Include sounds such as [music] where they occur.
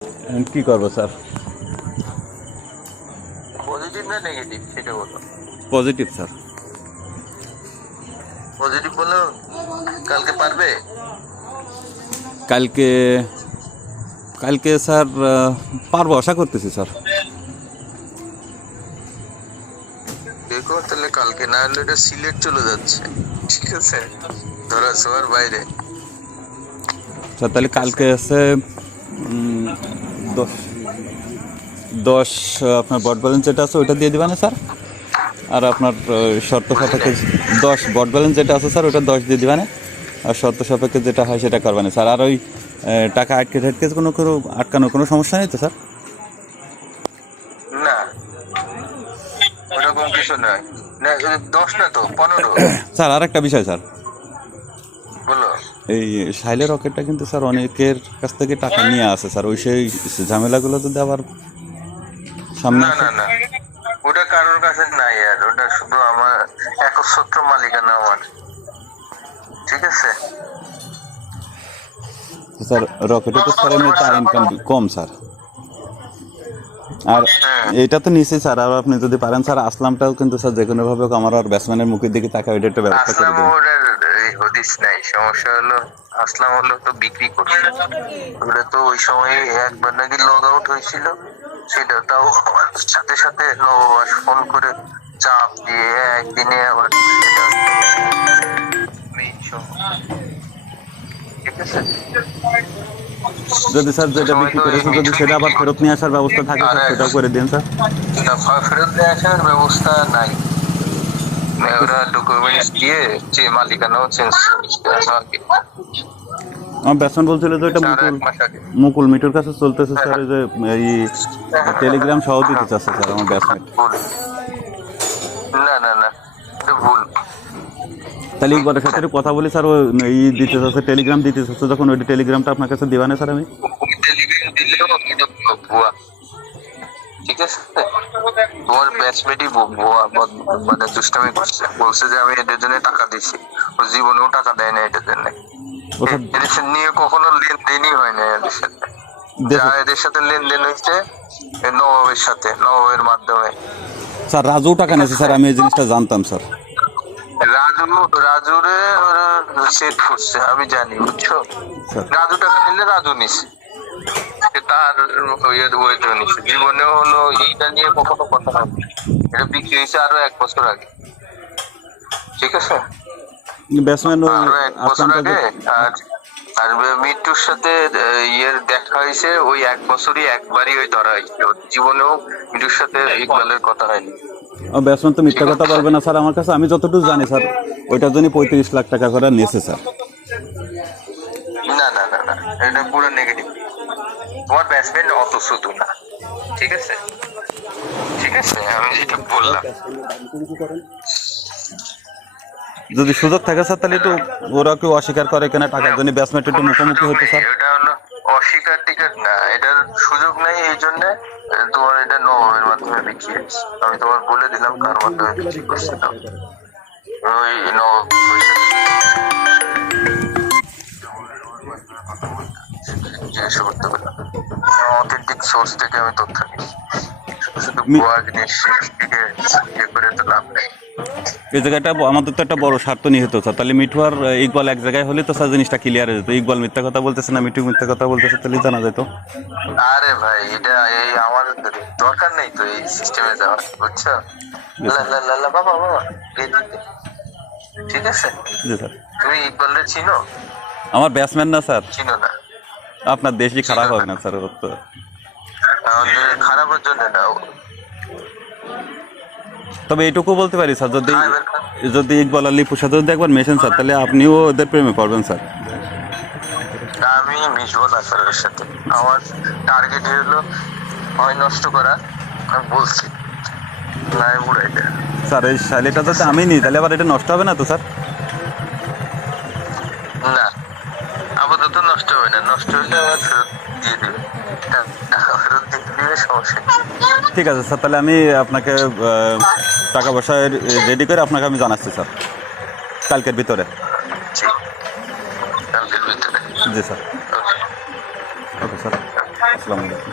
এখন কি করব স্যার পজিটিভ না নেগেটিভ সেটা বলো। পজিটিভ স্যার পজিটিভ বলো কালকে পারবে? কালকে কালকে স্যার আহ, পারব আশা করতেছি স্যার দেখো তাহলে কালকে না হলে এটা সিলেট চলে যাচ্ছে। ঠিক আছে? ধরা ছোঁয়ার বাইরে। স্যার তাহলে কালকে আছে উম, দশ। দশ আপনার বট ব্যালেন্স যেটা আছে ওইটা দিয়ে দিবেন স্যার? আর আপনার শর্ত সাপেক্ষে দশ বট ব্যালেন্স যেটা আছে স্যার ওটা দশ দিয়ে দিবেন। আর শর্ত সাপেক্ষে যেটা হয় সেটা করবেন স্যার। আর ওই টাকা আটকে ঠাটকে কোনো কোনো আটকানোর কোনো সমস্যা নেই তো স্যার? না। ওরকম কিছু নয়। না দশ না তো পনেরো। [coughs] স্যার আর একটা বিষয় স্যার। এই সাইলের রকেটটা কিন্তু স্যার অনেকের কাছ থেকে টাকা নিয়ে আসে স্যার। ওই সেই ঝামেলাগুলো যদি আবার সামনে না না ওটা কারোর কাছে নাই আর। ওটা শুধু আমার একচ্ছত্র মালিকানা আমার। ঠিক আছে? স্যার রকেটে তো স্যার এমনি তার ইনকাম কম স্যার। আর এটা তো নিশ্চয়ই স্যার। আর আপনি যদি পারেন স্যার আসলামটাও কিন্তু স্যার যে কোনো ভাবে আমার আর ব্যাটসম্যানের মুখের দিকে তাকা ওইটা একটা ব্যবস্থা করে দেবেন হদিস নাই সমস্যা হলো আসলাম হলো তো বিক্রি করছে ওটা তো ওই সময় একবার নাকি লগ আউট হয়েছিল সেটা তাও সাথে সাথে নববাস ফোন করে চাপ দিয়ে একদিনে আবার সেটা ঠিক আছে? যদি স্যার যেটা বিক্রি করেছে যদি সেটা আবার ফেরত নিয়ে আসার ব্যবস্থা থাকে সেটাও করে দিন স্যার। ফেরত দিয়ে আসার ব্যবস্থা নাই। ওরা ডকুমেন্টস দিয়ে যে মালিকানাও চেঞ্জ আমার ব্যাটসম্যান বলছিল যে এটা মুকুল মুকুল মিটুর কাছে চলতেছে স্যার যে এই টেলিগ্রাম সহ দিতে চাচ্ছে স্যার আমার না না না ভুল। তাহলে একবারের সাথে কথা বলি স্যার ও এই দিতে চাচ্ছে টেলিগ্রাম দিতে চাচ্ছে যখন ওই টেলিগ্রামটা আপনার কাছে দিবানে স্যার আমি? টেলিগ্রাম দিলেও ঠিক আছে? তোমার ব্যাচমেটই মানে দুষ্টামি করছে। বলছে যে আমি এটার জন্য টাকা দিছি ও জীবনেও টাকা দেয় না এটার জন্য। এদের সাথে নিয়ে কখনো লেনদেনই হয় না এদের সাথে। যা এদের সাথে লেনদেন হয়েছে নবাবের সাথে নবাবের মাধ্যমে। স্যার রাজু টাকা নিয়েছে। স্যার আমি এই জিনিসটা জানতাম স্যার। রাজু রাজুরে সেট করছে আমি জানি বুঝছ? রাজু টাকা নিলে রাজু নিছে। তার ইয়ে নিছে জীবনেও হলো এইটা নিয়ে কখনো কথা হয় এটা বিক্রি হয়েছে আরও এক বছর আগে। ঠিক আছে? ব্যাটসম্যান আরও এক বছর আগে আর আর মৃত্যুর সাথে ইয়ের দেখা হয়েছে ওই এক বছরই একবারই ওই ধরা জীবনেও মৃত্যুর সাথে ইকবালের কথা হয়নি। ব্যাটসম্যান তো মিথ্যা কথা বলবে না স্যার আমার কাছে আমি যতটুকু জানি স্যার ওইটার জন্য পঁয়ত্রিশ লাখ টাকা করে নিয়েছে স্যার। না না না না এটা পুরো নেগেটিভ তোমার ব্যাটসম্যান অত শুধু না। ঠিক আছে? ঠিক আছে? আমি যেটা বললাম। যদি সুযোগ থাকে স্যার তাহলে একটু ওরা কেউ অস্বীকার করে কেন টাকার জন্য ব্যাটসম্যান একটু মুখোমুখি হতে স্যার। এটা হলো অস্বীকার টিকার না এটার সুযোগ নাই এই জন্য তোমার এটা নবমের মাধ্যমে বিক্রি আমি তোমার বলে দিলাম কার মাধ্যমে বিক্রি করছে দাও। ওই নবম জিজ্ঞেস করতে পারলাম অথেন্টিক সোর্স থেকে আমি তথ্য নিই শুধু শুধু ভুয়া জিনিস থেকে ইয়ে করে তো লাভ নেই। এই জায়গাটা আমাদের তো একটা বড় স্বার্থ নিহিত তাহলে মিঠু আর ইকবাল এক জায়গায় হলে তো স্যার জিনিসটা ক্লিয়ার হয়ে যেত। ইকবাল মিথ্যা কথা বলতেছে না মিঠু মিথ্যা কথা বলতেছে তাহলে জানা যেত। আরে ভাই এটা এই আমার দরকার নেই তো এই সিস্টেমে যাওয়ার বুঝছ? বাবা বাবা ঠিক আছে? জি স্যার। তুমি ইকবালের চিনো? আমার ব্যাটসম্যান না স্যার। চিনো না। আপনার দেশই খারাপ হবে না স্যার তো। খারাপের জন্য না। তবে এইটুকু বলতে পারি স্যার যদি যদি ইকবাল আলী প্রসাদ যদি একবার মেশেন স্যার তাহলে আপনিও ওদের প্রেমে পড়বেন স্যার। আমি মিশবো না স্যার ওর সাথে। আমার টার্গেট হলো হয় নষ্ট করা আমি বলছি। নাই বুড়াই স্যার এই শালিটা যাতে আমি নিই তাহলে আবার এটা নষ্ট হবে না তো স্যার? হবে না নষ্ট হলে আবার ফেরত দিয়ে দিবে টাকা ফেরত দিয়ে দিবে সমস্যা ঠিক আছে স্যার তাহলে আমি আপনাকে টাকা পয়সা রেডি করে আপনাকে আমি জানাচ্ছি স্যার। কালকের ভিতরে। কালকের ভিতরে। জি স্যার। ওকে। Okay sir. আসসালামু আলাইকুম।